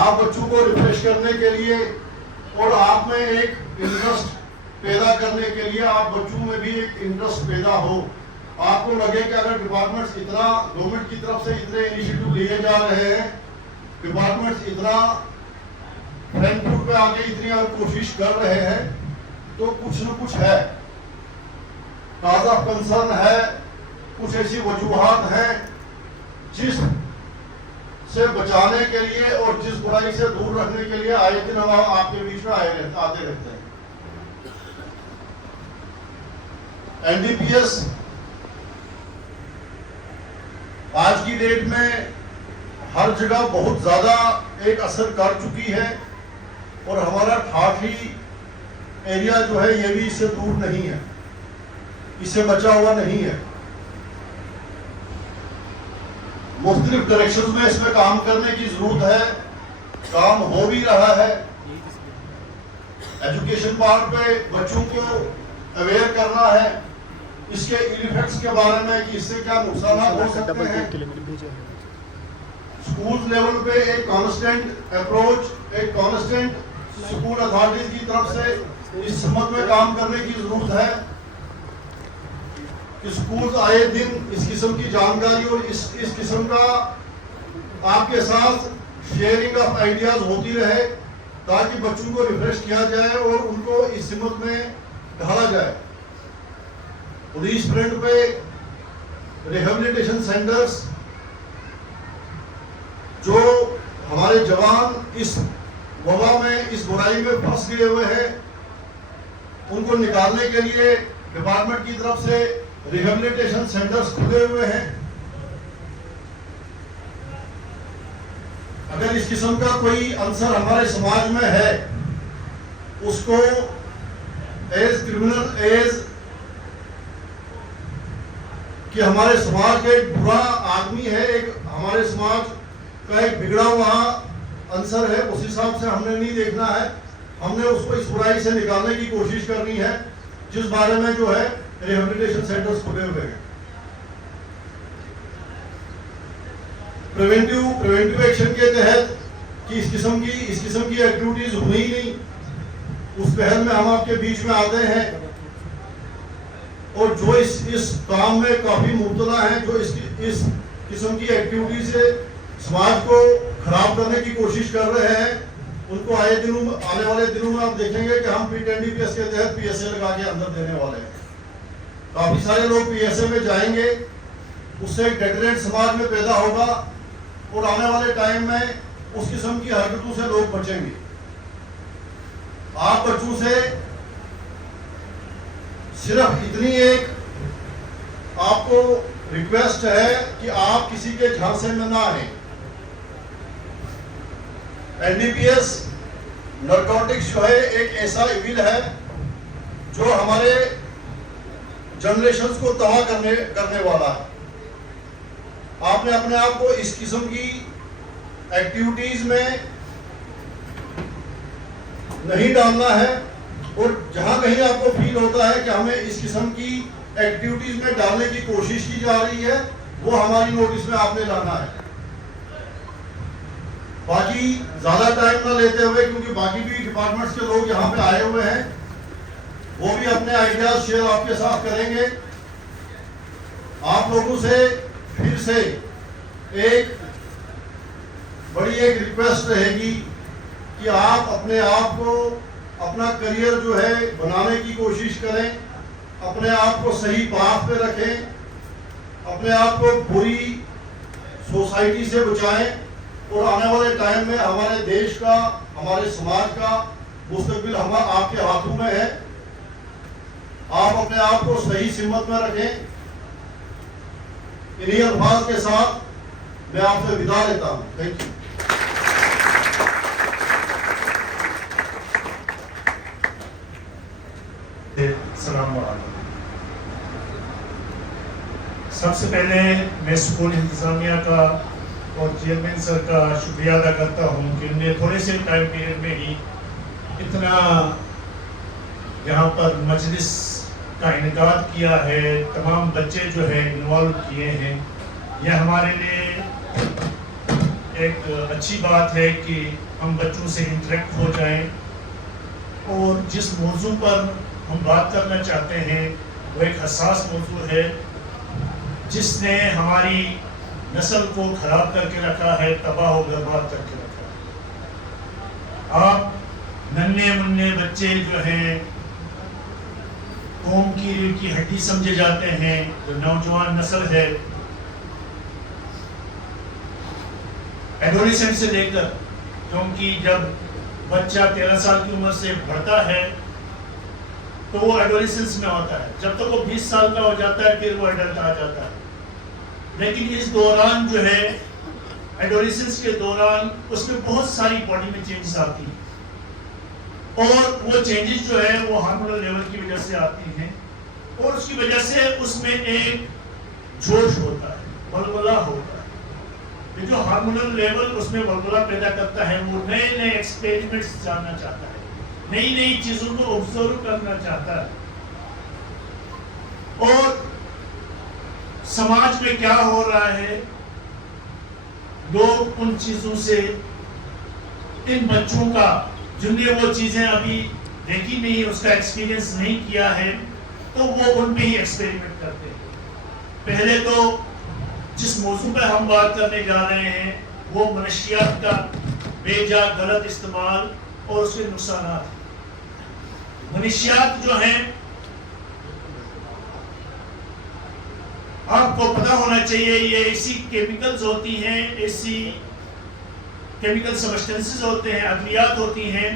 آپ بچوں کو ریفریش کرنے کے لیے اور آپ میں ایک انٹرسٹ پیدا کرنے کے لیے آپ بچوں میں بھی ایک انٹرسٹ پیدا ہو. آپ کو لگے کہ اگر ڈپارٹمنٹس اتنا گورنمنٹ کی طرف سے اتنے انیشیٹو لیے جا رہے ہیں, ڈپارٹمنٹس اتنا فرنٹ فٹ پہ آ کے اتنی کوشش کر رہے ہیں, تو کچھ نہ کچھ ہے, کاز آف کنسرن ہے, کچھ ایسی وجوہات ہیں جس سے بچانے کے لیے اور جس برائی سے دور رکھنے کے لیے آئے دن ہم آپ کے بیچ میں آتے رہتے ہیں. این ڈی پی ایس آج کی ڈیٹ میں ہر جگہ بہت زیادہ ایک اثر کر چکی ہے, اور ہمارا ٹھاٹھی ایریا جو ہے یہ بھی اس سے دور نہیں ہے, اس سے بچا ہوا نہیں ہے. مختلف ڈائریکشن میں اس میں کام کرنے کی ضرورت ہے, کام ہو بھی رہا ہے. ایجوکیشن پارٹ پہ بچوں کو اویئر کرنا ہے, اس کے ایفیکٹس کے بارے میں کہ اس سے کیا نقصانات ہو سکتے ہیں. اسکول لیول پہ ایک کانسٹنٹ اپروچ, ایک کانسٹنٹ اسکول اتھارٹیز کی طرف سے اس سمت میں کام کرنے کی ضرورت ہے کہ اسکول آئے دن اس قسم کی جانکاری اور اس قسم کا آپ کے ساتھ شیئرنگ آف آئیڈیاز ہوتی رہے, تاکہ بچوں کو ریفریش کیا جائے اور ان کو اس سمت میں ڈھالا جائے. پولیس فرنٹ پہ ریہیبلیٹیشن سینٹرز جو ہمارے جوان اس وبا میں, اس برائی میں پھنس گئے ہوئے ہیں, ان کو نکالنے کے لیے ڈپارٹمنٹ کی طرف سے ریہیبلیٹیشن سینٹرز کھلے ہوئے ہیں. اگر اس قسم کا کوئی عنصر ہمارے سماج میں ہے, اس کو ایز کرمنل, ایز کہ ہمارے سماج کا ایک برا آدمی ہے, ایک ہمارے سماج کا ایک بگڑا ہوا عنصر ہے, اس حساب سے ہم نے نہیں دیکھنا ہے. ہم نے اس کو اس برائی سے نکالنے کی کوشش کرنی ہے, جس بارے میں جو ہے ریہیبلیٹیشن سینٹرز کھلے ہوئے ہیں. پریونٹیو ایکشن کے تحت کہ اس قسم کی ایکٹیویٹیز ہوئی نہیں, اس پہل میں ہم آپ کے بیچ میں آتے ہیں, اور جو اس کام میں کافی مبتلا ہیں, جو اس قسم کی ایکٹیویٹی سے سماج کو خراب کرنے کی کوشش کر رہے ہیں, ان کو آنے والے دنوں میں آپ دیکھیں گے کہ ہم PTNDPS کے تحت PSA لگا کے اندر دینے والے ہیں. کافی سارے لوگ PSA میں جائیں گے, اس سے ایک ڈیٹرنٹ سماج میں پیدا ہوگا, اور آنے والے ٹائم میں اس قسم کی حرکتوں سے لوگ بچیں گے. آپ بچوں سے صرف اتنی ایک آپ کو ریکویسٹ ہے کہ آپ کسی کے جھانسے میں نہ آئیں. N D P S narcotics جو ہے ایک ایسا ایویل ہے جو ہمارے جنریشنز کو تباہ کرنے والا ہے. آپ نے اپنے آپ کو اس قسم کی ایکٹیویٹیز میں نہیں ڈالنا ہے, اور جہاں کہیں آپ کو فیل ہوتا ہے کہ ہمیں اس قسم کی ایکٹیویٹیز میں ڈالنے کی کوشش کی جا رہی ہے, وہ ہماری نوٹس میں آپ نے لانا ہے. باقی زیادہ ٹائم نہ لیتے ہوئے, کیونکہ باقی بھی ڈپارٹمنٹس کے لوگ یہاں پہ آئے ہوئے ہیں, وہ بھی اپنے آئیڈیاز شیئر آپ کے ساتھ کریں گے. آپ لوگوں سے پھر سے ایک بڑی ریکویسٹ رہے گی کہ آپ اپنے آپ کو, اپنا کریئر جو ہے بنانے کی کوشش کریں, اپنے آپ کو صحیح پاth پہ رکھیں, اپنے آپ کو بری سوسائٹی سے بچائیں, اور آنے والے ٹائم میں ہمارے دیش کا, ہمارے سماج کا مستقبل آپ کے ہاتھوں میں ہے. آپ اپنے آپ کو صحیح سمت میں رکھیں. انہی الفاظ کے ساتھ میں آپ سے ودا لیتا ہوں. Thank you. السلام علیکم. سب سے پہلے میں اسکول انتظامیہ کا اور چیئرمین سر کا شکریہ ادا کرتا ہوں کہ انہوں نے تھوڑے سے ٹائم پیریڈ میں ہی اتنا یہاں پر مجلس کا انعقاد کیا ہے, تمام بچے جو ہے انوالو کیے ہیں. یہ ہمارے لیے ایک اچھی بات ہے کہ ہم بچوں سے انٹریکٹ ہو جائیں، اور جس موضوع پر ہم بات کرنا چاہتے ہیں وہ ایک حساس موضوع ہے جس نے ہماری نسل کو خراب کر کے رکھا ہے، تباہ و برباد کر کے رکھا ہے۔ آپ ننھے منھے بچے جو ہیں قوم کی ریڑھ کی ہڈی سمجھے جاتے ہیں، جو نوجوان نسل ہے، ایڈولیسنٹ سے لے کر، کیونکہ جب بچہ 13 سال کی عمر سے بڑھتا ہے تو وہ ایڈولیسنس میں ہوتا ہے، جب تک وہ 20 سال کا ہو جاتا ہے پھر وہ ایڈلٹ آ جاتا ہے۔ لیکن اس دوران جو ہے ایڈولیسنس کے دوران اس میں بہت ساری باڈی میں چینجز آتی ہیں، اور وہ چینجز جو ہے وہ ہارمونل لیول کی وجہ سے آتی ہیں، اور اس کی وجہ سے اس میں ایک جوش ہوتا ہے، ولولہ ہوتا ہے۔ یہ جو ہارمونل لیول اس میں ولولہ پیدا کرتا ہے، وہ نئے نئے ایکسپیریمنٹس جاننا چاہتا ہے، نئی نئی چیزوں کو آبزرو کرنا چاہتا ہے، اور سماج میں کیا ہو رہا ہے، لوگ ان چیزوں سے، ان بچوں کا جن نے وہ چیزیں ابھی دیکھی نہیں، اس کا ایکسپیرینس نہیں کیا ہے، تو وہ ان پہ ہی ایکسپیریمنٹ کرتے ہیں۔ پہلے تو جس موضوع پہ ہم بات کرنے جا رہے ہیں وہ منشیات کا بے جا غلط استعمال اور اس کے نقصانات۔ منشیات جو ہیں آپ کو پتہ ہونا چاہیے، یہ ایسی کیمیکلز ہوتی ہیں، ایسی کیمیکل سبسٹنسز ہوتے ہیں، ادویات ہوتی ہیں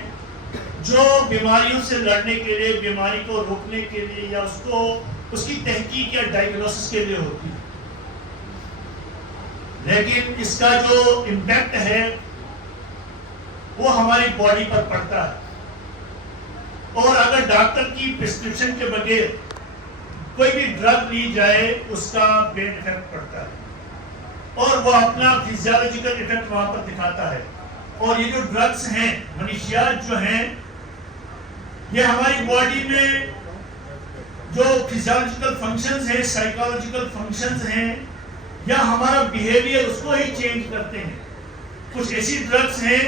جو بیماریوں سے لڑنے کے لیے، بیماری کو روکنے کے لیے، یا اس کی تحقیق یا ڈائگنوسس کے لیے ہوتی ہے۔ لیکن اس کا جو امپیکٹ ہے وہ ہماری باڈی پر پڑتا ہے، اور اگر ڈاکٹر کی پرسکرپشن کے بغیر کوئی بھی ڈرگ لی جائے اس کا بیڈ افیکٹ پڑتا ہے، اور وہ اپنا فزیولوجیکل افیکٹ وہاں پر دکھاتا ہے۔ اور یہ جو ڈرگس ہیں، منشیات جو ہیں، یہ ہماری باڈی میں جو فزیولوجیکل فنکشنز ہیں، سائیکالوجیکل فنکشنز ہیں، یا ہمارا بیہیویئر، اس کو ہی چینج کرتے ہیں۔ کچھ ایسی ڈرگس ہیں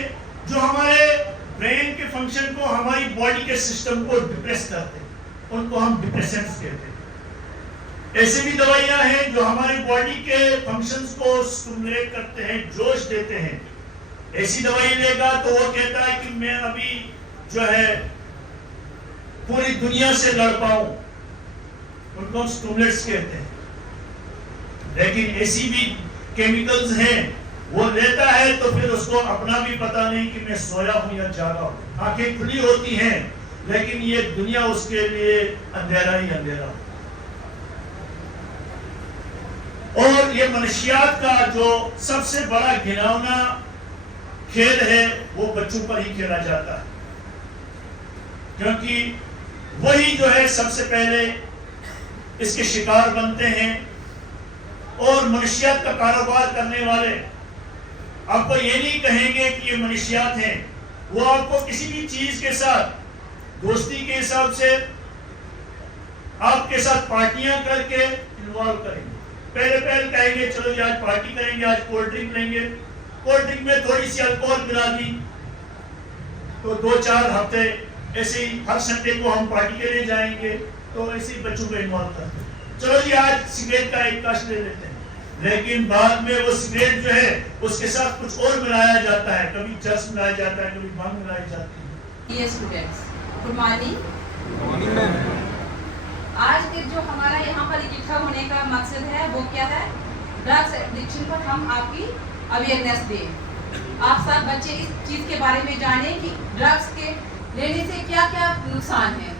جو ہمارے برین کے فنکشن کو، ہماری باڈی کے سسٹم کو ڈپریس کرتے ہیں، ان کو ہم ڈپریسنٹس کہتے ہیں۔ ایسی بھی دوائیاں ہیں جو ہماری باڈی کے فنکشنز کو سٹیمولیٹ کرتے ہیں، جوش دیتے ہیں۔ ایسی دوائی لے گا تو وہ کہتا ہے کہ میں ابھی جو ہے پوری دنیا سے لڑ پاؤں، ان کو ہم سٹیمولیٹس کہتے ہیں۔ لیکن ایسی بھی کیمیکلز ہیں، وہ لیتا ہے تو پھر اس کو اپنا بھی پتہ نہیں کہ میں سویا ہوں یا جاگا ہوں، آنکھیں کھلی ہوتی ہیں لیکن یہ دنیا اس کے لیے اندھیرا ہی اندھیرا ہو۔ اور یہ منشیات کا جو سب سے بڑا گھناؤنا کھیل ہے وہ بچوں پر ہی کھیلا جاتا ہے، کیونکہ وہی جو ہے سب سے پہلے اس کے شکار بنتے ہیں۔ اور منشیات کا کاروبار کرنے والے آپ کو یہ نہیں کہیں گے کہ یہ منشیات ہیں، وہ آپ کو کسی بھی چیز کے ساتھ دوستی کے حساب سے آپ کے ساتھ پارٹیاں کر کے انوالو کریں گے۔ پہلے کہیں گے چلو جی آج پارٹی کریں گے، آج کولڈ ڈرنک لیں گے، کولڈ ڈرنک میں تھوڑی سی الکوہل ملا دی تو 2-4 ہفتے ایسے ہی ہر سنڈے کو ہم پارٹی کے لیے جائیں گے، تو ایسے ہی بچوں کو انوالو کرتے ہیں۔ چلو جی آج سگریٹ کا ایک کش لے لیتے ہیں، لیکن بعد میں وہ سگریٹ جو ہے اس کے ساتھ کچھ اور ملایا جاتا ہے، کبھی چرس ملایا جاتا ہے، کبھی بھنگ ملائی جاتی ہے۔ یہ اسٹوڈنٹس گڈ مارننگ۔ آج کے جو ہمارا یہاں پر اکٹھا ہونے کا مقصد ہے وہ کیا ہے؟ ڈرگس ایڈکشن پر ہم آپ کی اویئرنیس دیں، آپ سب بچے اس چیز کے بارے میں جانیں کہ ڈرگس کے لینے سے کیا کیا نقصان ہے،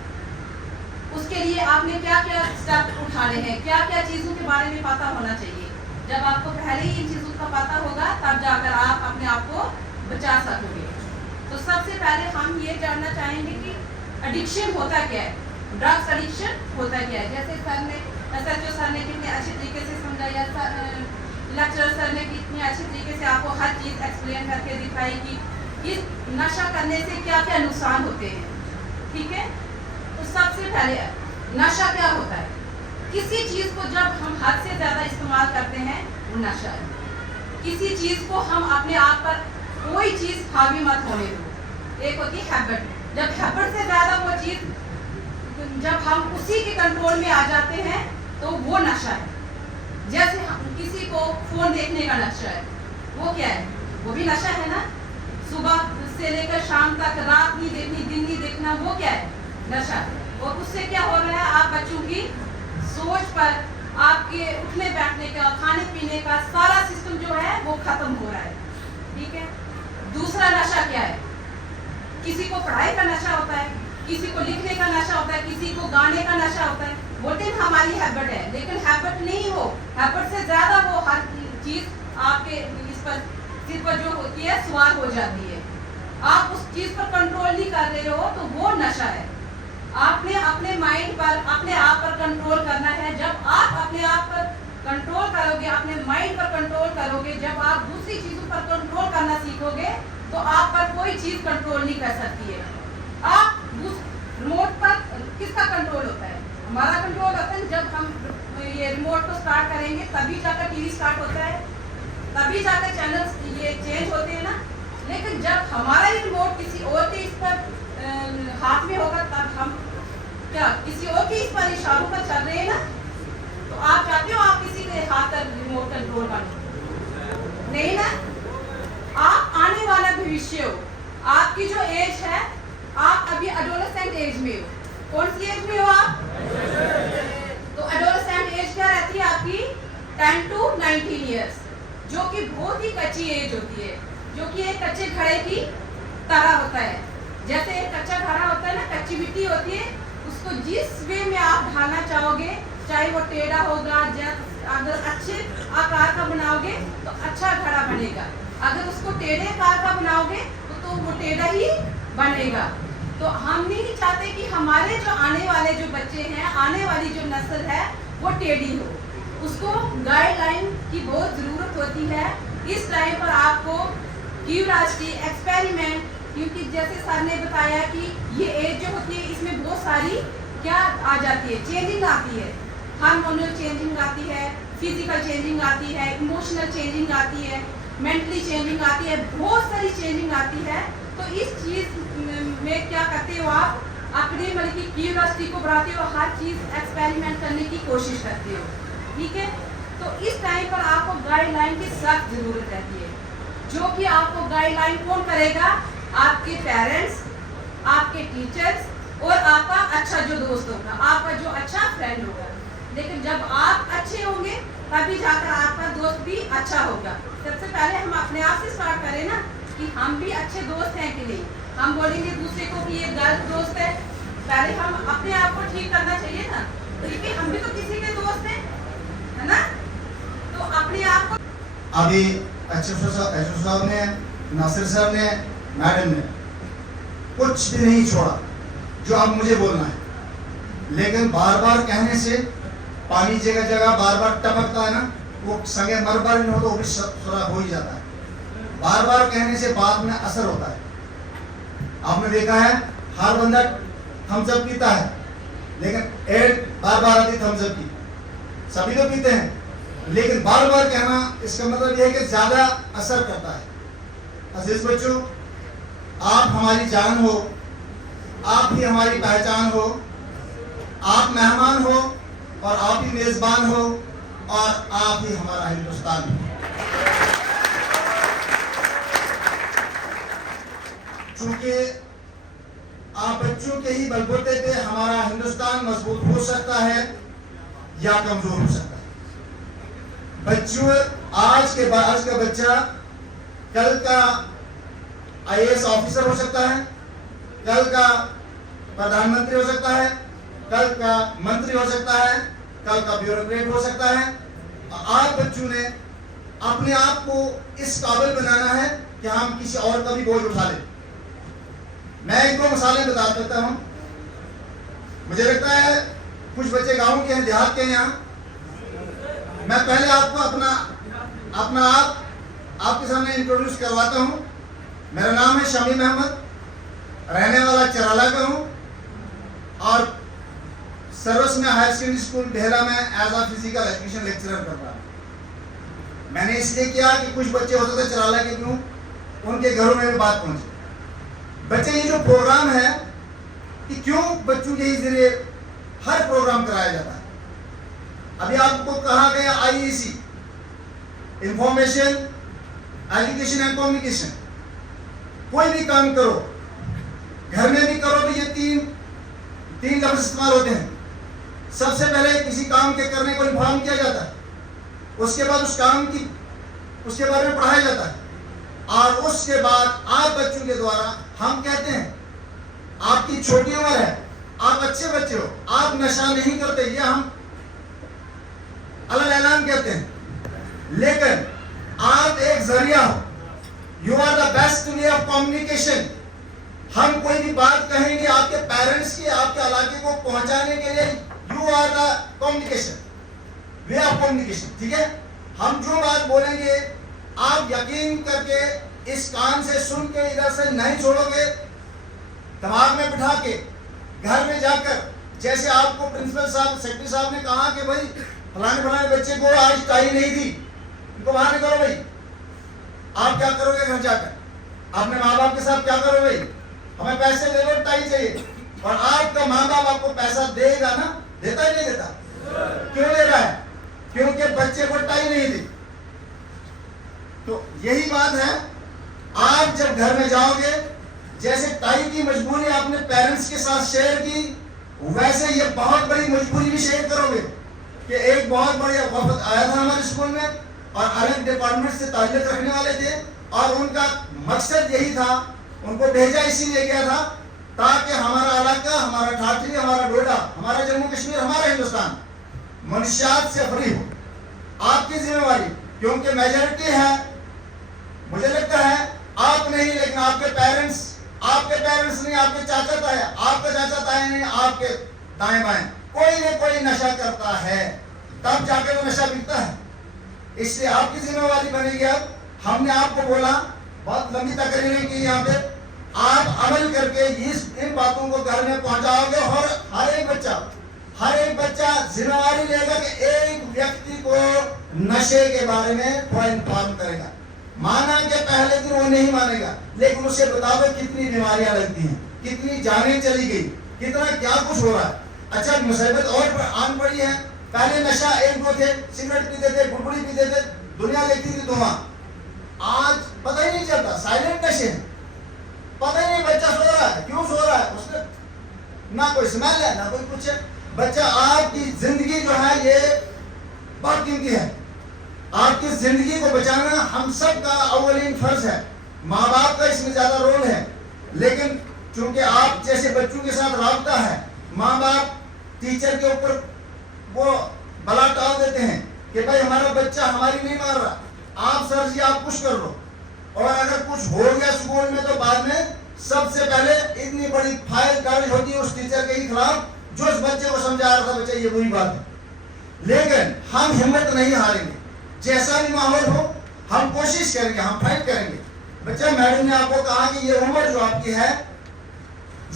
اس کے لیے آپ نے کیا کیا اسٹیپ اٹھانے ہیں، کیا کیا چیزوں کے بارے میں پتہ ہونا چاہیے۔ جب آپ کو پہلے ہی ان چیزوں کا پتہ ہوگا تب جا کر آپ اپنے آپ کو بچا سکو گے۔ تو سب سے پہلے ہم یہ جاننا چاہیں گے کہ ایڈکشن ہوتا کیا ہے، ڈرگس ایڈکشن ہوتا کیا ہے۔ جیسے سر نے SHO سر نے کتنے اچھے طریقے سے سمجھایا، لیکچرر سر نے کتنے اچھے طریقے سے آپ کو ہر چیز ایکسپلین کر کے دکھائی کہ اس نشہ کرنے سے کیا کیا نقصان ہوتے ہیں، ٹھیک ہے۔ تو سب سے پہلے نشہ کیا ہوتا ہے؟ کسی چیز کو جب ہم حد سے زیادہ استعمال کرتے ہیں وہ نشہ ہے۔ किसी चीज को हम अपने आप पर कोई चीज हावी मत होने दो। एक होती है हैबिट, जब हैबिट से ज्यादा वो चीज जब हम उसी के कंट्रोल में आ जाते हैं तो वो नशा है। जैसे किसी को फोन देखने का नशा है, वो क्या है, वो भी नशा है ना। सुबह से लेकर शाम तक रात नहीं देखनी, दिन नहीं देखना, वो क्या है, नशा। और उससे क्या हो रहा है, आप बच्चों की सोच पर, आपके उठने बैठने का, खाने पीने का सारा सिस्टम जो है वो खत्म हो रहा है। ठीक है। दूसरा नशा क्या है, किसी को पढ़ाई का नशा होता है, किसी को लिखने का नशा होता है, किसी को गाने का नशा होता है। बोलते हैं हमारी हैबिट है, लेकिन हैबिट नहीं हो, हैबिट से ज्यादा वो हर चीज आपके इस पर सिर पर जो होती है सवार हो जाती है। आप उस चीज पर कंट्रोल नहीं कर रहे हो तो वो नशा है। आपने अपने माइंड पर, अपने आप पर कंट्रोल करना है। जब आप अपने आप पर कंट्रोल करोगे, अपने माइंड पर कंट्रोल करोगे, जब आप दूसरी चीजों पर कंट्रोल करना सीखोगे तो आप पर कोई चीज कंट्रोल नहीं कर सकती है। आप रिमोट पर किसका कंट्रोल होता है, हमारा कंट्रोल होता है। जब हम ये रिमोट को स्टार्ट करेंगे तभी जाकर टीवी स्टार्ट होता है, तभी जाकर चैनल्स ये चेंज होते हैं ना। लेकिन जब हमारा ही रिमोट किसी और के इस पर हाथ में होगा तब हम क्या किसी और के इस पर इशारों पर चल रहे हैं ना। तो आप चाहते हो आप किसी के हाथ पर रिमोट कंट्रोल करो, नहीं ना। आप आने वाला भविष्य हो, आपकी जो एज है, आप अभी एडोलेसेंट एज में हो। कौन सी एज में हो आप? तो एडोलेसेंट एज क्या रहती है आपकी? 10 to 19 ईयर्स, जो कि बहुत ही कच्ची एज होती है, जो कि एक कच्चे घड़े की तरह होता है। जैसे एक कच्चा घड़ा होता है ना, कच्ची मिट्टी होती है, उसको जिस वे में आप ढालना चाहोगे, चाहे वो टेढ़ा होगा, अगर अच्छे आकार का बनाओगे तो अच्छा घड़ा बनेगा, अगर उसको टेढ़े आकार का बनाओगे तो वो टेढ़ा ही बनेगा। तो हम नहीं चाहते कि हमारे जो आने वाले जो बच्चे हैं, आने वाली जो नस्ल है वो टेढ़ी हो। उसको गाइडलाइन की बहुत ज़रूरत होती है। इस टाइम पर आपको क्यूरियोसिटी, एक्सपेरिमेंट, क्योंकि जैसे सर ने बताया कि ये एज जो होती है इसमें बहुत सारी क्या आ जाती है, चेंजिंग आती है। हार्मोनल चेंजिंग आती है, फिजिकल चेंजिंग आती है, इमोशनल चेंजिंग आती है, मेंटली चेंजिंग आती है, बहुत सारी चेंजिंग आती है। तो इस चीज़ में क्या करते हो आप, अपने मतलब की क्यूरियोसिटी को बढ़ाते हो, हर चीज़ एक्सपेरिमेंट करने की कोशिश करते हो। ठीक है। तो इस टाइम पर आपको गाइडलाइन की सख्त ज़रूरत रहती है, जो कि आपको गाइडलाइन कौन करेगा? आपके पेरेंट्स, आपके टीचर्स और आपका अच्छा जो दोस्त होगा, आपका जो अच्छा फ्रेंड होगा। लेकिन जब आप अच्छे होंगे तभी जाकर आपका दोस्त भी अच्छा होगा। सबसे पहले हम अपने आप से स्टार्ट करें ना कि हम भी अच्छे दोस्त हैं कि नहीं। हम बोलेंगे दूसरे को कि ये गलत दोस्त है, पहले हम अपने आप को ठीक करना चाहिए ना, क्योंकि हम भी तो किसी के दोस्त हैं, है ना। तो अपने आप को अभी एचओ साहब ने, नासिर साहब ने, मैडम ने कुछ भी नहीं छोड़ा जो अब मुझे बोलना है, लेकिन बार बार कहने से पानी जगह जगह बार बार टपकता है ना, वो संगे मर बार नहीं हो तो वो भी सुराख हो ही जाता है। बार बार कहने से बाद में असर होता है। आपने देखा है हर बंदा थम्स अप पीता है, लेकिन एड बार बार आती थम्स अप की, सभी तो पीते हैं, लेकिन बार बार कहना इसका मतलब यह है कि ज्यादा असर करता है। अजीज बच्चों, आप हमारी जान हो, आप ही हमारी पहचान हो, आप मेहमान हो और आप ही मेजबान हो और आप ही हमारा हिंदुस्तान हो। चूंकि आप बच्चों के ही बलबूते पे हमारा हिंदुस्तान मजबूत हो सकता है या कमजोर हो सकता है। बच्चों, आज का बच्चा कल का आईएएस ऑफिसर हो सकता है, कल का प्रधानमंत्री हो सकता है, कल का मंत्री हो सकता है, कल का ब्यूरोक्रेट हो सकता है। आप बच्चों ने अपने आप को इस काबिल बनाना है कि हम किसी और का भी बोझ उठा लें। मैं एक दो मिसालें बता देता हूं। मुझे लगता है कुछ बच्चे गांव के हैं, देहात के हैं यहाँ। मैं पहले आपको अपना आप आपके सामने इंट्रोड्यूस करवाता हूं। मेरा नाम है शमीम अहमद, रहने वाला चराला का हूं और सर्वस में हायर सेकेंडरी स्कूल बेहरा में as a physical education lecturer कर रहा हूं। میں نے اس لیے کیا کہ کچھ بچے ہوتے تھے چرالا کے کیوں ان کے گھروں میں بھی بات پہنچے. بچے یہ جو پروگرام ہے کہ کیوں بچوں کے ہی ذریعے ہر پروگرام کرایا جاتا ہے. ابھی آپ کو کہا گیا IEC information education and communication. کوئی بھی کام کرو گھر میں بھی کرو تو یہ تین لفظ استعمال ہوتے ہیں. سب سے پہلے کسی کام کے کرنے کو انفارم کیا جاتا ہے, اس کے بعد اس کام کی اس کے بارے میں پڑھایا جاتا ہے, اور اس کے بعد آپ بچوں کے دوارا ہم کہتے ہیں آپ کی چھوٹی عمر ہے, آپ اچھے بچے ہو, آپ نشہ نہیں کرتے, یہ ہم علل اعلان کہتے ہیں, لیکن آپ ایک ذریعہ ہو. You are the best way of communication. ہم کوئی بھی بات کہیں گے آپ کے پیرنٹس کی, آپ کے علاقے کو پہنچانے کے لیے you are the communication, way of communication. ٹھیک ہے, ہم جو بات بولیں گے آپ یقین کر کے اس کان سے سن کے ادھر سے نہیں چھوڑو گے, دماغ میں بٹھا کے گھر میں جا کر, جیسے آپ کو پرنسپل صاحب سیکرٹری صاحب نے کہا کہ بھائی فلانے بچے کو آج ٹائی نہیں دی, ان کو باہر نکالو بھائی. آپ کیا کرو گے گھر جا کر اپنے ماں باپ کے ساتھ کیا کرو بھائی, ہمیں پیسے دے دو, ٹائی چاہیے, اور آپ کا ماں باپ آپ کو پیسہ دے گا نا, دیتا ہی نہیں دیتا. کیوں دے رہا ہے؟ کیونکہ بچے کو ٹائی نہیں دی. تو یہی بات ہے, آپ جب گھر میں جاؤ گے جیسے ٹائی کی مجبوری آپ نے پیرنٹس کے ساتھ شیئر کی, ویسے یہ بہت بڑی مجبوری بھی شیئر کرو گے. کہ ایک بہت بڑی وفد آیا تھا ہمارے اسکول میں اور الگ ڈپارٹمنٹ سے تعلق رکھنے والے تھے, اور ان کا مقصد یہی تھا, ان کو بھیجا اسی لیے گیا تھا تاکہ ہمارا علاقہ, ہمارا ٹھاٹری, ہمارا ڈوڈا, ہمارا جموں کشمیر, ہمارا ہندوستان منشیات سے فری ہو. آپ کی ذمہ داری, کیونکہ میجورٹی ہے, مجھے لگتا ہے آپ نہیں, لیکن آپ کے پیرنٹس نہیں, آپ کے چاچا تائے, آپ کا چاچا تائے نہیں, آپ کے دائیں بائیں کوئی نہ کوئی نشہ کرتا ہے, تب جا کے وہ نشہ بکتا ہے. اس لیے آپ کی ذمہ داری بنے گی. اب ہم نے آپ کو بولا, بہت لمبی تقریر نہیں کی یہاں پہ, آپ عمل کر کے ان باتوں کو گھر میں پہنچاؤ گے, اور ہر ایک بچہ ذمہ داری لے گا کہ ایک ویکتی کو نشے کے بارے میں وہ انفارم کرے گا. مانا کہ پہلے دن وہ نہیں مانے گا, لیکن اسے بتا دو کتنی بیماریاں لگتی ہیں, کتنی جانیں چلی گئی, کتنا کیا کچھ ہو رہا ہے. اچھا مصیبت اور آن پڑی ہے, پہلے نشہ ایک دو تھے, سگریٹ پیتے تھے, گڑگڑی پیتے تھے, دنیا دیکھتی تھی دھواں. آج پتہ ہی نہیں چلتا, سائلنٹ نشے ہیں, پتہ ہی نہیں بچہ سو رہا ہے, کیوں سو رہا ہے, اس نے نہ کوئی اسمیل ہے نہ کوئی کچھ ہے. بچہ, آپ کی زندگی جو ہے یہ بہت قیمتی ہے. آپ کی زندگی کو بچانا ہم سب کا اولین فرض ہے. ماں باپ کا اس میں زیادہ رول ہے, لیکن چونکہ آپ جیسے بچوں کے ساتھ رابطہ ہے, ماں باپ ٹیچر کے اوپر وہ بلا ٹال دیتے ہیں کہ بھائی ہمارا بچہ ہماری نہیں مار رہا, آپ سر جی آپ کچھ کر لو, اور اگر کچھ ہو گیا اسکول میں تو بعد میں سب سے پہلے اتنی بڑی فائل درج ہوتی ہے اس ٹیچر کے خلاف جو اس بچے کو سمجھا رہا تھا, بچہ یہ وہی بات ہے. لیکن ہم ہمت نہیں ہاریں گے, جیسا بھی ماحول ہو ہم کوشش کریں گے, ہم فائٹ کریں گے. بچہ, میڈم نے آپ کو کہا کہ یہ عمر جو آپ کی ہے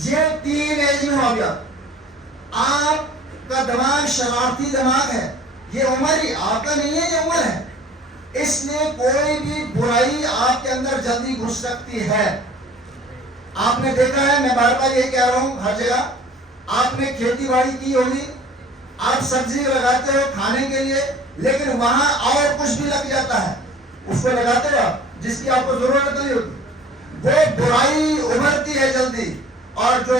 یہ تین ایج میں ہو گیا, آپ کا دماغ شرارتی دماغ ہے, یہ عمر ہی آپ کا نہیں ہے, یہ عمر ہے. اس لیے کوئی بھی برائی آپ کے اندر جلدی گھس سکتی ہے. آپ نے دیکھا ہے, میں بار بار یہی کہہ رہا ہوں, ہر جگہ آپ نے کھیتی باڑی کی ہوگی, آپ سبزی لگاتے ہو کھانے کے لیے, لیکن وہاں اور کچھ بھی لگ جاتا ہے, اس کو لگاتے ہو آپ جس کی آپ کو ضرورت نہیں ہوتی. وہ برائی ابھرتی ہے جلدی, اور جو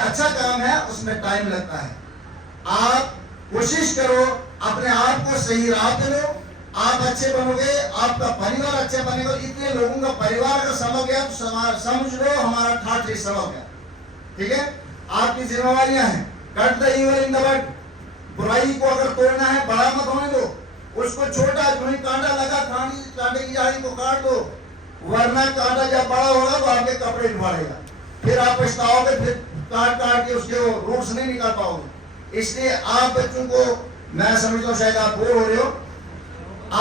اچھا کام ہے اس میں ٹائم لگتا ہے. آپ کوشش کرو اپنے آپ کو صحیح راہ پہ لو, آپ اچھے بنو گے, آپ کا پریوار اچھا بنے گا. اتنے لوگوں کا پریوار اگر سمجھ گیا تو سمجھ لو ہمارا ٹھاٹری سمجھ گیا. ٹھیک ہے, آپ کی ذمہ داریاں ہیں. کٹ دا ایول ان دا بڈ, برائی کو اگر توڑنا ہے بڑا مت ہونے دو, اس کو چھوٹا, جو کانٹا لگا کانٹے کی جاڑی کو کاٹ دو, ورنہ کانٹا جب بڑا ہوگا تو آپ کے کپڑے پھاڑے گا, پھر آپ پچھتاؤ گے, پھر کاٹ کے اس کے روٹس نہیں نکال پاؤ گے. اس لیے آپ بچوں کو, میں سمجھتا ہوں شاید آپ بور ہو رہے ہو,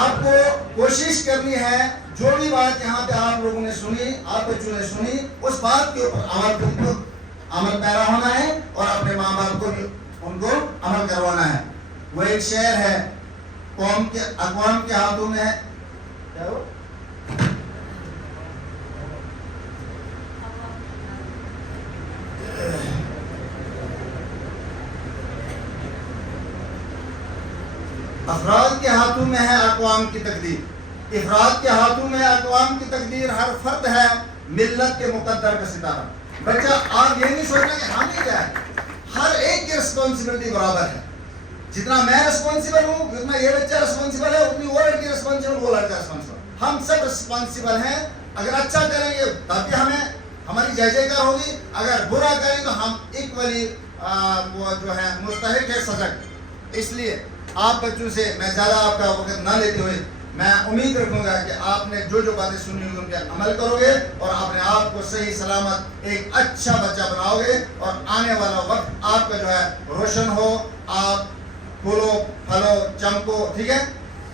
آپ کو کوشش کرنی ہے جو بھی بات یہاں پہ آپ لوگوں نے سنی, آپ بچوں نے سنی, اس بات کے اوپر عمل پیرا ہونا ہے, اور اپنے ماں باپ کو بھی ان کو عمل کروانا ہے. وہ ایک شعر ہے, قوم کے اقوام کے ہاتھوں میں क्या हो? अफराद के हाथों में है अक़वाम की तकदीर, इफराद के हाथों में अक़वाम की तकदीर, हर फर्द है मिल्लत के मुकद्दर का सितारा। बच्चा आप ये नहीं सोचना कि हम ही क्या है, हर एक की रिस्पॉन्सिबिलिटी बराबर है। जितना मैं रिस्पॉन्सिबल हूँ, उतना ये बच्चा रिस्पॉन्सिबल है, उतनी वो लड़की रिस्पॉन्सिबल, वो लड़का रिस्पॉन्सिबल, हम सब रिस्पॉन्सिबल हैं। अगर अच्छा करेंगे तब हमें हमारी जय जयकार होगी, अगर बुरा करें तो हम इक्वली वो जो है मुस्तहिक है सजा। इसलिए आप बच्चों से मैं ज़्यादा आपका वक्त ना लेते हुए मैं उम्मीद रखूंगा कि आपने जो जो बातें सुनी होंगी उन पर अमल करोगे और अपने आप को सही सलामत एक अच्छा बच्चा बनाओगे और आने वाला वक्त आपका जो है रोशन हो, आप फूलो फलो चमको। ठीक है,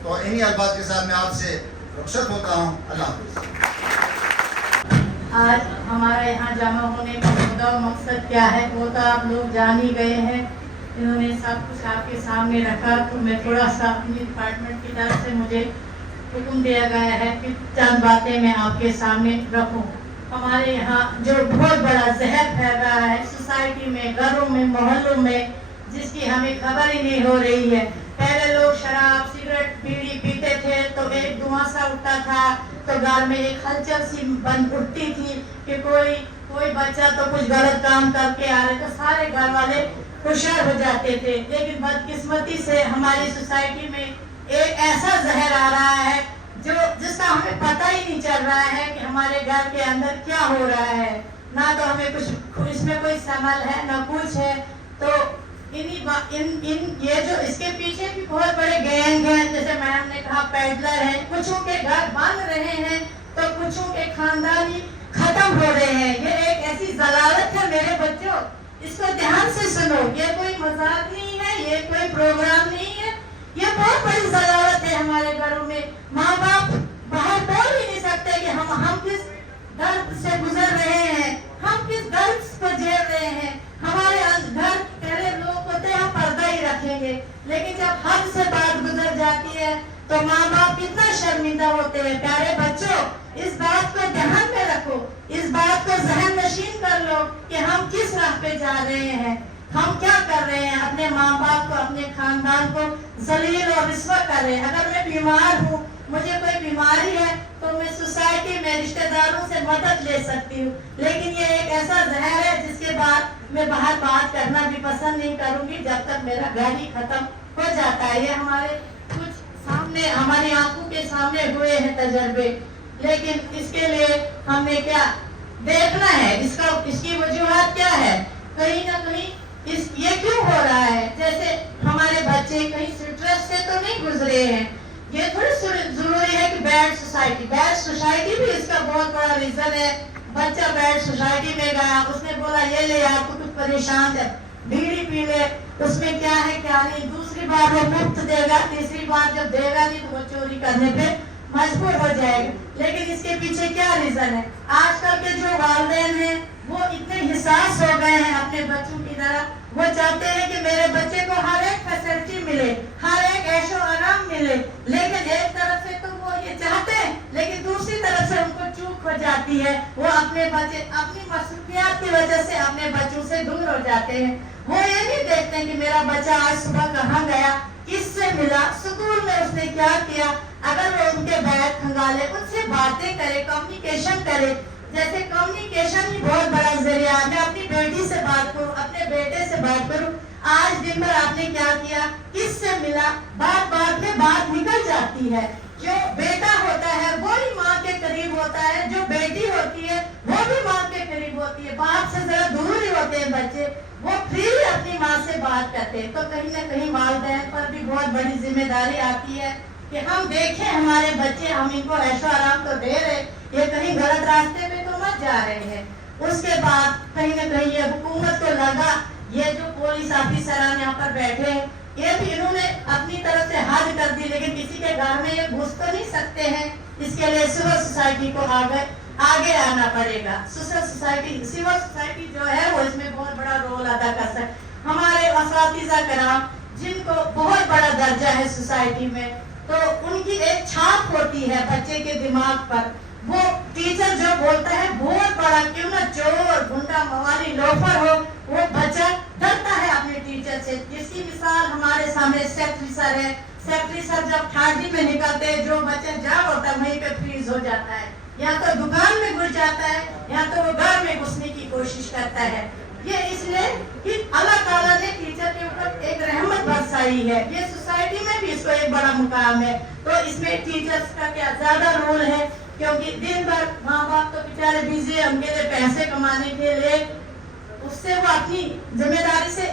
तो इन्हीं अल्फाज के साथ मैं आपसे रुखसत होता हूँ। अल्लाह हाफ़िज़। आज हमारे यहाँ जमा होने का मुद्दा और मकसद क्या है वो तो आप लोग जान ही गए हैं। इन्होंने सब कुछ आपके सामने रखा, तो मैं थोड़ा सा अपनी डिपार्टमेंट की तरफ से मुझे हुक्म दिया गया है कि चंद बातें मैं आपके सामने रखूं। हमारे यहाँ जो बहुत बड़ा जहर फैल रहा है सोसाइटी में, घरों में, मोहल्लों में, जिसकी हमें खबर ही नहीं हो रही है। पहले लोग शराब सिगरेट बीड़ी पीते थे तो एक धुआं सा उठता था, तो घर में एक हलचल सी बन उठती थी कि कोई बच्चा तो कुछ गलत काम करके आ रहे, तो सारे घर वाले होशियार हो जाते थे। लेकिन बदकिस्मती से हमारी सोसाइटी में एक ऐसा जहर आ रहा है जिसका हमें पता ही नहीं चल रहा है कि हमारे घर के अंदर क्या हो रहा है, ना तो हमें कुछ इसमें कोई समझ है ना कुछ है। तो ये जो इसके पीछे भी बहुत बड़े गैंग हैं, जैसे मैम ने कहा पेडलर हैं, कुछों के घर बन रहे हैं तो कुछों के खानदान ही खत्म हो रहे हैं। ये एक ऐसी जलालत है मेरे बच्चों, इसको ध्यान से सुनो, ये कोई मजाक नहीं है, ये कोई प्रोग्राम नहीं है, ये बहुत बड़ी जलालत है हमारे घरों में। माँ बाप बाहर बोल ही नहीं सकते कि हम किस दर्द से गुजर रहे हैं, हम किस दर्द को झेल रहे हैं। हमारे घर पहले लोग होते हैं हम पर्दा ही रखेंगे, लेकिन जब हद से बात गुजर जाती है तो माँ बाप कितना शर्मिंदा होते हैं। प्यारे बच्चों, इस बात को ध्यान में रखो, इस बात को जहन नशीन कर लो कि हम किस राह पे जा रहे हैं, हम क्या कर रहे हैं। अपने माँ बाप को, अपने खानदान को जलील और रिस्वा कर रहे हैं। अगर मैं बीमार हूँ, मुझे कोई बीमारी है, तो मैं सोसाइटी में रिश्तेदारों से मदद ले सकती हूँ, लेकिन ये एक ऐसा जहर है जिसके बाद मैं बाहर बात करना भी पसंद नहीं करूंगी जब तक मेरा घर ही खत्म हो जाता है। ये हमारे कुछ सामने, हमारी आंखों के सामने हुए हैं तजर्बे, लेकिन इसके लिए हमें क्या देखना है, इसकी वजूहत क्या है। कहीं ना कहीं ये क्यों हो रहा है, जैसे हमारे बच्चे कहीं स्ट्रेस से तो नहीं गुजरे हैं। ये थोड़ी जरूरी है कि बैड सोसाइटी भी इसका बहुत बड़ा रीजन है। बच्चा बैड सोसाइटी में गया, उसने बोला ये ले आपको कुछ परेशान है, बीड़ी पी ले, उसमें क्या है क्या नहीं। दूसरी बार वो मुफ्त देगा, तीसरी बार जब देगा नहीं तो वो चोरी करने पे मजबूर हो जाएगा। लेकिन इसके पीछे क्या रीजन है। आजकल के जो वालिदैन हैं वो इतने हिसास हो गए हैं अपने बच्चों की तरह, वो चाहते हैं कि मेरे बच्चे को हर एक फैसिलिटी मिले, हर एक ऐशो आराम मिले। लेकिन एक तरफ से तो वो ये चाहते हैं, लेकिन दूसरी तरफ से उनको चूक हो जाती है, वो अपने बच्चे अपनी मसरूफियात की वजह से अपने बच्चों से दूर हो जाते हैं। वो ये नहीं देखते कि मेरा बच्चा आज सुबह कहाँ गया, किससे मिला, स्कूल में उसने क्या किया। अगर वो उनके बैग खंगाले, उनसे बातें करे, कम्युनिकेशन करे। जैसे कम्युनिकेशन ही बहुत बड़ा जरिया है। मैं अपनी बेटी से बात करूं, अपने बेटे से बात करूं, आज दिन भर आपने क्या किया, किससे मिला, बात में बात निकल जाती है। जो बेटा होता है वो ही माँ के करीब होता है, जो बेटी होती है वो भी माँ के करीब होती है। बाप से जरा दूर ही होते हैं बच्चे, वो फ्रीली अपनी माँ से बात करते हैं। तो कहीं ना कहीं वालिदैन पर भी बहुत बड़ी जिम्मेदारी आती है कि हम देखें हमारे बच्चे, हम इनको ऐशो आराम तो दे रहे, ये कहीं गलत रास्ते में तो मत जा रहे हैं। उसके बाद कहीं ना कहीं ये हुकूमत को लगा, ये जो पुलिस ऑफिसर यहाँ पर बैठे हैं, ये भी इन्होंने अपनी तरफ से हद कर दी, लेकिन किसी के घर में ये घुस तो नहीं सकते हैं। इसके लिए सिविल सोसाइटी को आगे आना पड़ेगा। सिविल सोसाइटी जो है वो इसमें बहुत बड़ा रोल अदा कर सकते। हमारे असातिज़ा कराम जिनको बहुत बड़ा दर्जा है सोसाइटी में, तो उनकी एक छाप होती है बच्चे के दिमाग पर। वो टीचर जो बोलता है बहुत बड़ा, क्यों ना चोर गुंडा मवाली लोफर हो, वो बच्चा डरता है अपने टीचर से। इसकी मिसाल हमारे सामने सेक्रेटरी सर है। सेक्रेटरी सर जब ठाठी में निकलते हैं, जो बच्चा जाम होता है वहीं पे फ्रीज हो जाता है, या तो दुकान में घुस जाता है या तो वो घर में घुसने की कोशिश करता है। ये इसलिए कि अल्लाह ताला ने टीचर के ऊपर एक रहमत बरसाई है। ये सोसाइटी में भी इसको एक बड़ा मुकाम है। तो इसमें टीचर्स का क्या ज्यादा रोल है, क्योंकि दिन भर माँ बाप तो बेचारे बिजी है, उनके लिए पैसे कमाने के लिए, उससे वो अपनी जिम्मेदारी से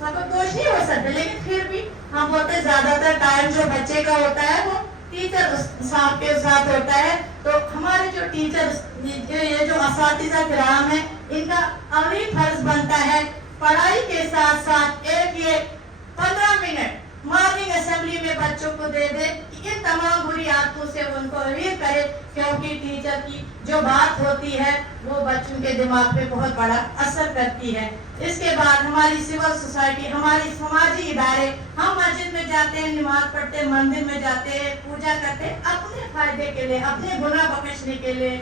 सबकदोश नहीं हो सकते। लेकिन फिर भी हम बोलते ज्यादातर टाइम जो बच्चे का होता है वो टीचर साहब के साथ होता है। तो हमारे जो टीचर, ये जो असातिज़ा किराम है, इनका अवली फर्ज बनता है पढ़ाई के साथ साथ एक ये 15 मिनट मॉर्निंग असेंबली में बच्चों को दे दे कि इन तमाम बुरी आदतों से उनको अवेयर करे, क्योंकि टीचर की जो बात होती है वो बच्चों के दिमाग पे बहुत बड़ा असर करती है। इसके बाद हमारी सिविल सोसाइटी, हमारी समाजी इदारे, हम मस्जिद में जाते हैं, नमाज पढ़ते हैं, मंदिर में जाते हैं, पूजा करते हैं अपने फायदे के लिए, अपने गुनाह बख्शने के लिए।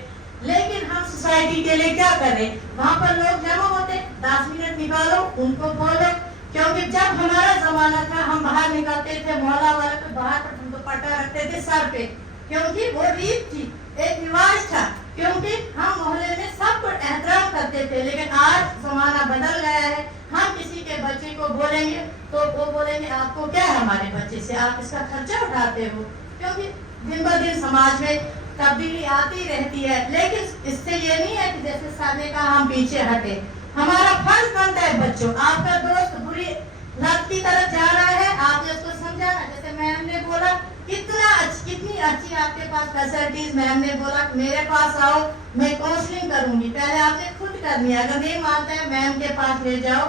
लेकिन हम सोसाइटी के लिए क्या करें? वहाँ पर लोग जमा होते, 10 मिनट निकालो, उनको बोलो। क्योंकि जब हमारा जमाना था, हम बाहर निकलते थे, मोहल्ला वाले को बाहर पर दुपट्टा रखते थे सर पे, क्योंकि वो रीत थी, एक रिवाज था, क्योंकि हम मोहल्ले में सबको एहतराम करते थे। लेकिन आज जमाना बदल गया है। हम किसी के बच्चे को बोलेंगे तो वो बोलेंगे आपको क्या है हमारे बच्चे से, आप इसका खर्चा उठाते हो। क्योंकि दिन ब दिन समाज में तब्दीली आती रहती है। लेकिन इससे ये नहीं है कि जैसे सर ने कहा हम पीछे हटे। हमारा फर्ज बनता है बच्चों, आपका दोस्त बुरी लत की तरफ जा रहा है, आपने उसको समझाना। जैसे मैम ने बोला कितनी अच्छी आपके पास फैसिलिटीज, मैम ने बोला मेरे पास आओ, मैं काउंसलिंग करूंगी। पहले आपने खुद करनी है, अगर नहीं मानते हैं मैम के पास ले जाओ,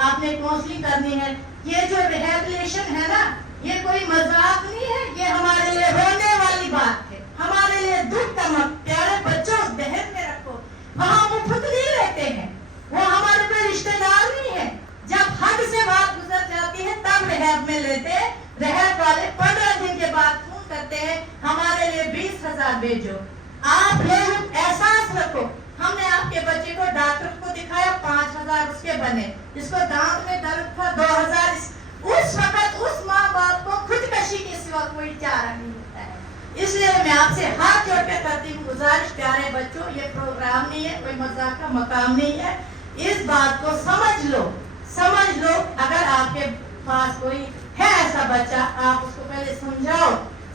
आपने काउंसलिंग करनी है। ये जो रिहैबिलिटेशन है ना, ये कोई मजाक नहीं है, ये हमारे लिए रोने वाली बात है, हमारे लिए दुख का मत। प्यारे बच्चों, जहन में रखो, वहाँ मुफ्त नहीं रहते हैं, वो हमारे पे रिश्तेदार नहीं है। जब हद से बात गुजर जाती है तब रिहैब में लेते हैं। रिहैब वाले 15 दिन के बाद फोन करते हैं हमारे लिए 20,000 भेजो। आप लोग एहसास रखो, हमने आपके बच्चे को डॉक्टर को दिखाया, 5,000 उसके बने, इसको दांत में दर्द था 2,000। उस वक्त उस माँ बाप को खुदकशी के सिवा कोई चारा नहीं होता है। इसलिए मैं आपसे हाथ जोड़ के करती हूँ गुजारिश, प्यारे बच्चों, ये प्रोग्राम नहीं है, कोई मजाक का मकाम नहीं है। इस बात को समझ लो। अगर आपके पास कोई है ऐसा बच्चा, आप उसको पहले समझाओ,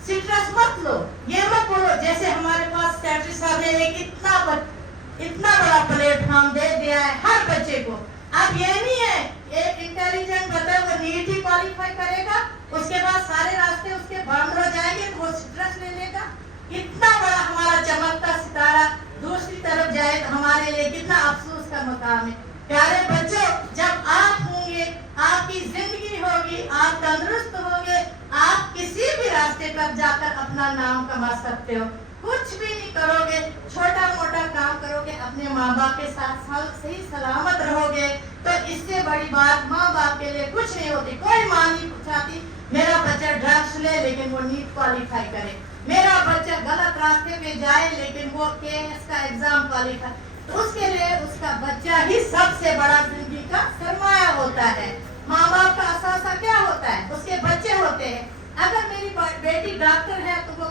स्ट्रेस मत लो, ये मत बोलो। जैसे हमारे पास सेक्रेटरी साहब ने एक इतना बड़ा प्लेटफॉर्म दे दिया है हर बच्चे को। अब ये नहीं है एक इंटेलिजेंट बच्चा वो नीट ही क्वालिफाई करेगा, उसके बाद सारे रास्ते उसके बंद हो जाएंगे तो वो स्ट्रेस ले लेगा। इतना बड़ा हमारा चमकता सितारा दूसरी तरफ जाए तो हमारे लिए कितना अफसोस का मकाम है। प्यारे बच्चों, जब आप होंगे, आपकी जिंदगी होगी, आप तंदुरुस्त होंगे, आप किसी भी रास्ते पर जाकर अपना नाम कमा सकते हो। कुछ भी नहीं करोगे, छोटा मोटा काम करोगे, अपने माँ बाप के साथ सही सलामत रहोगे, तो इससे बड़ी बात माँ बाप के लिए कुछ नहीं होती। कोई माँ नहीं चाहती मेरा बच्चा ड्रग्स ले लेकिन वो नीट क्वालिफाई करे, मेरा बच्चा गलत रास्ते पे जाए लेकिन वो केएस का एग्जाम क्वालिफाई। तो उसके लिए उसका बच्चा ही सबसे बड़ा जिंदगी का सरमाया होता है। माँ बाप का असासा क्या होता है? उसके बच्चे होते हैं। अगर मेरी बेटी डॉक्टर है तो वो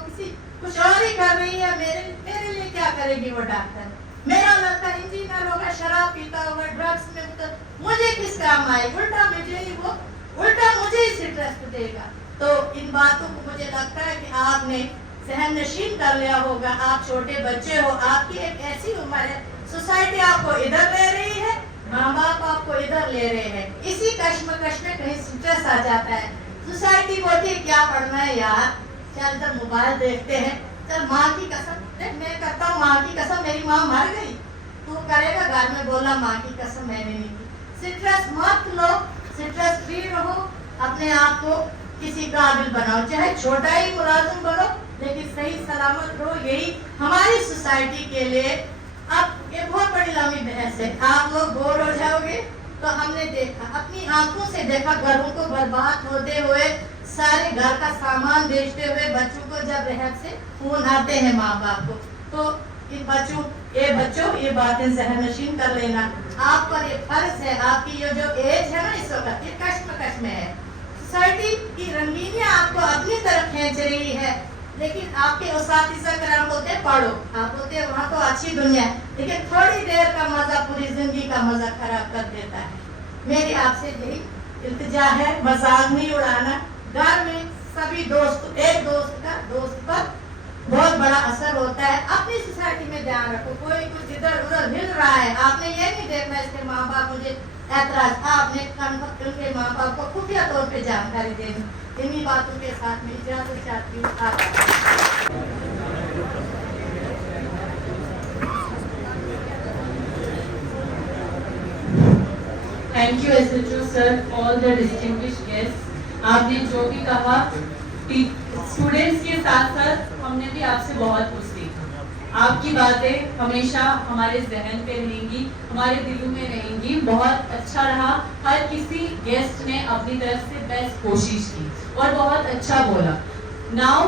कुछ और ही कर रही है, मेरे लिए क्या करेगी वो डॉक्टर? मेरा लड़का इंजीनियर होगा, शराब पीता होगा, ड्रग्स में, तो मुझे किस काम आए? उल्टा मुझे ही स्ट्रेस देगा। तो इन बातों को मुझे लगता है कि आपने जहन नशीन कर लिया होगा। आप छोटे बच्चे हो, आपकी एक ऐसी उम्र है, सोसाइटी आपको इधर ले रही है, माँ बाप आपको इधर ले रहे हैं। इसी कश्मकश में कहीं स्ट्रेस आ जाता है। सोसाइटी बोलती है क्या पढ़ना है यार, चल इधर मोबाइल देखते हैं, चल माँ की कसम, मैं करता हूँ माँ की कसम, मेरी माँ मर गई, तू करेगा घर में बोला माँ की कसम मैंने नहीं की। स्ट्रेस मत लो, स्ट्रेस फ्री रहो, अपने आप को किसी काबिल बनाओ, चाहे छोटा ही मुलाजिम बनो लेकिन सही सलामत रहो। यही हमारी सोसाइटी के लिए। अब ये बहुत बड़ी लंबी बहस है, आप लोग बोर हो जाओगे। तो हमने देखा, अपनी आंखों से देखा घरों को बर्बाद होते हुए, सारे घर का सामान बेचते हुए बच्चों को जब रहम से फोन आते हैं माँ बाप को, तो बच्चों ये बातें जहन नशीन कर लेना। आप पर ये फर्ज है, आपकी ये जो एज है ना इस वक्त, ये कश्मकश में है। सोसाइटी की रंगीनियां आपको अपनी तरफ खींच रही है, लेकिन आपके उस्ताद कराम होते हैं पढ़ो, आप होते हैं वहाँ तो अच्छी दुनिया है, लेकिन थोड़ी देर का मजा पूरी जिंदगी का मजा खराब कर देता है। मेरी आपसे यही इल्तिजा है, मजाक नहीं उड़ाना। घर में सभी दोस्त, एक दोस्त का दोस्त पर बहुत बड़ा असर होता है। अपनी सोसाइटी में ध्यान रखो, कोई कुछ इधर उधर हिल रहा है, आपने ये नहीं देखना इसके माँ बाप मुझे ऐतराज, आपने उनके माँ बाप को खुफिया तौर पे जानकारी देनी। इन्हीं बातों के साथ में इजाजत चाहती हूँ। Thank you SHO sir, all the distinguished guests. आपने जो भी कहा, स्टूडेंट्स के साथ साथ हमने भी आपसे बहुत कुछ सीखा। आपकी बातें हमेशा हमारे जहन पे रहेंगी, हमारे दिलों में रहेंगी। बहुत अच्छा रहा, हर किसी गेस्ट ने अपनी तरफ से बेस्ट कोशिश की और बहुत अच्छा बोला। Now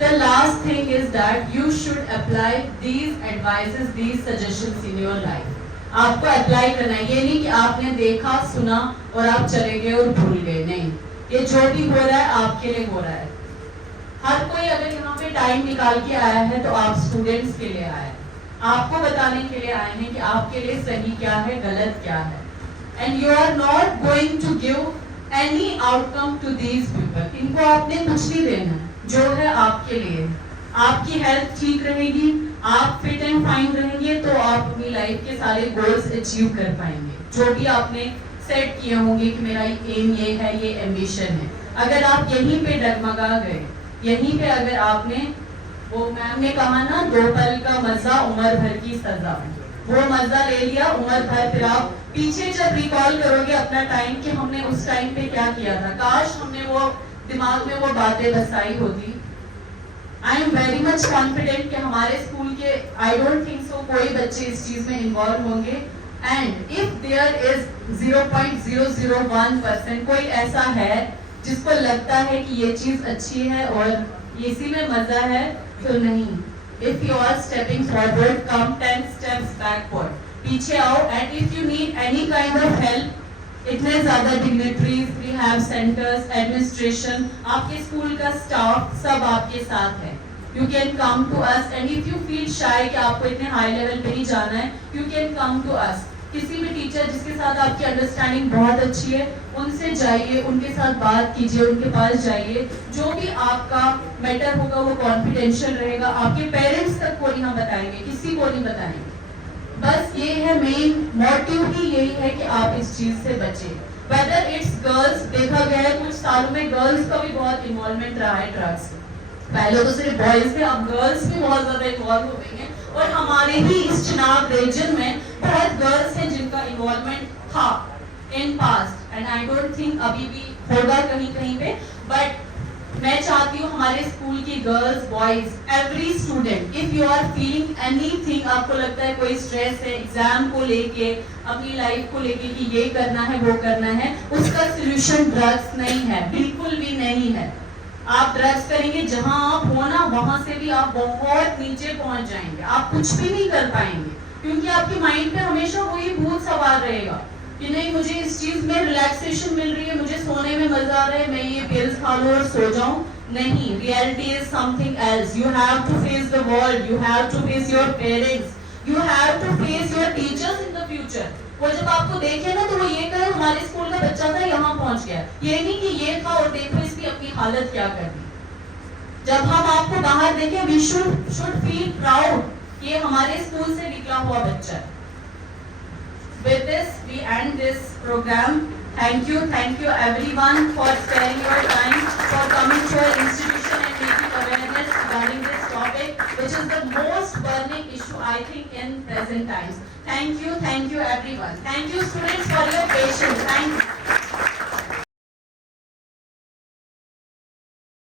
the last thing is that you should apply these advices, these suggestions in your life. आपको अप्लाई करना है, ये नहीं कि आपने देखा सुना और आप चले गए और भूल गए, नहीं। ये जो भी हो रहा है आपके लिए हो रहा है। हर कोई अगर यहाँ पे टाइम निकाल के आया है तो आप स्टूडेंट्स के लिए आए हैं, आपको बताने के लिए आए हैं कि आपके लिए सही क्या है, गलत क्या है। And you are not going to give any outcome to these people. इनको आपने कुछ नहीं देना, जो है आपके लिए। आपकी हेल्थ ठीक रहेगी, आप फिट एंड फाइन रहेंगे तो आप अपनी लाइफ के सारे गोल्स अचीव कर पाएंगे। जो भी आपने सेट किए होंगे कि मेरा एम ये है, ये एम्बिशन है, अगर आप यहीं पे डगमगा गए, यहीं पे अगर आपने, वो मैम ने कहा ना, 2 पल का मजा उम्र भर की सजा, वो मजा ले लिया उम्र भर। फिर आप पीछे जब रिकॉल करोगे अपना टाइम कि हमने उस टाइम पे क्या किया था, काश हमने वो दिमाग में वो बातें बसाई होती। I am very much confident कि हमारे स्कूल के, आई डोंट थिंक सो कोई बच्चे इस चीज में इन्वॉल्व होंगे। एंड इफ देयर इज 0.001% कोई ऐसा है जिसको लगता है कि ये चीज अच्छी है और इसी में मजा है, तो नहीं। If you are stepping forward, come 10 steps backward, पीछे आओ। And if you need any kind of help, इतने ज्यादा डिग्नेटरीज, रिहैब सेंटर्स, एडमिनिस्ट्रेशन, आपके स्कूल का स्टाफ सब आपके साथ है। You can come to us. And if you feel shy कि आपको इतने हाई लेवल पे नहीं जाना है, you can come to us. किसी भी टीचर जिसके साथ आपकी अंडरस्टैंडिंग बहुत अच्छी है, उनसे जाइए, उनके साथ बात कीजिए, उनके पास जाइए। जो भी आपका मैटर होगा वो कॉन्फिडेंशियल रहेगा, आपके पेरेंट्स तक को नहीं हम बताएंगे, किसी को नहीं बताएंगे। बस ये है मेन मोटिव ही यही है कि आप इस चीज से बचें। वेदर इट्स गर्ल्स, देखा गया है कुछ सालों में गर्ल्स का भी बहुत इन्वॉल्वमेंट रहा है ड्रग्स में। पहले तो सिर्फ बॉयज थे, अब गर्ल्स भी बहुत ज्यादा इन्वॉल्व हो गई हैं। और हमारे ही इस चुनाव रीजन में बहुत गर्ल्स हैं जिनका इन्वॉल्वमेंट था in past, and I don't think अभी भी होगा कहीं कहीं पे। बट मैं चाहती हूँ हमारे स्कूल की girls, boys, every student, if you are feeling anything, आपको लगता है कोई स्ट्रेस है एग्जाम को लेके, अपनी लाइफ को लेके कि ये करना है वो करना है, उसका सोल्यूशन ड्रग्स नहीं है, बिल्कुल भी नहीं है। आप ड्रग्स करेंगे, जहां आप हो ना वहां से भी आप बहुत नीचे पहुंच जाएंगे, आप कुछ भी नहीं कर पाएंगे, क्योंकि आपके माइंड पे हमेशा वही भूत सवार रहेगा कि नहीं मुझे इस चीज में रिलैक्सेशन मिल रही है, मुझे सोने में मजा आ रहा है, मैं ये पिल्स खा लूं और सो जाऊं। नहीं, reality is something else. You have to face the world, you have to face your parents, you have to face your teachers in the future. वो जब आपको देखे ना तो वो ये कहे हमारे स्कूल का बच्चा था यहाँ पहुंच गया, ये नहीं कि ये था और देखो इसकी अपनी हालत क्या कर दी। जब हम आपको बाहर देखें, वी शुड फील प्राउड ये हमारे स्कूल से निकला हुआ बच्चा है। With this, we end this program. Thank you everyone for sparing your time, for coming to our institution and making awareness regarding this topic, which is the most burning issue I think in present times. Thank you everyone. Thank you students for your patience. Thank you.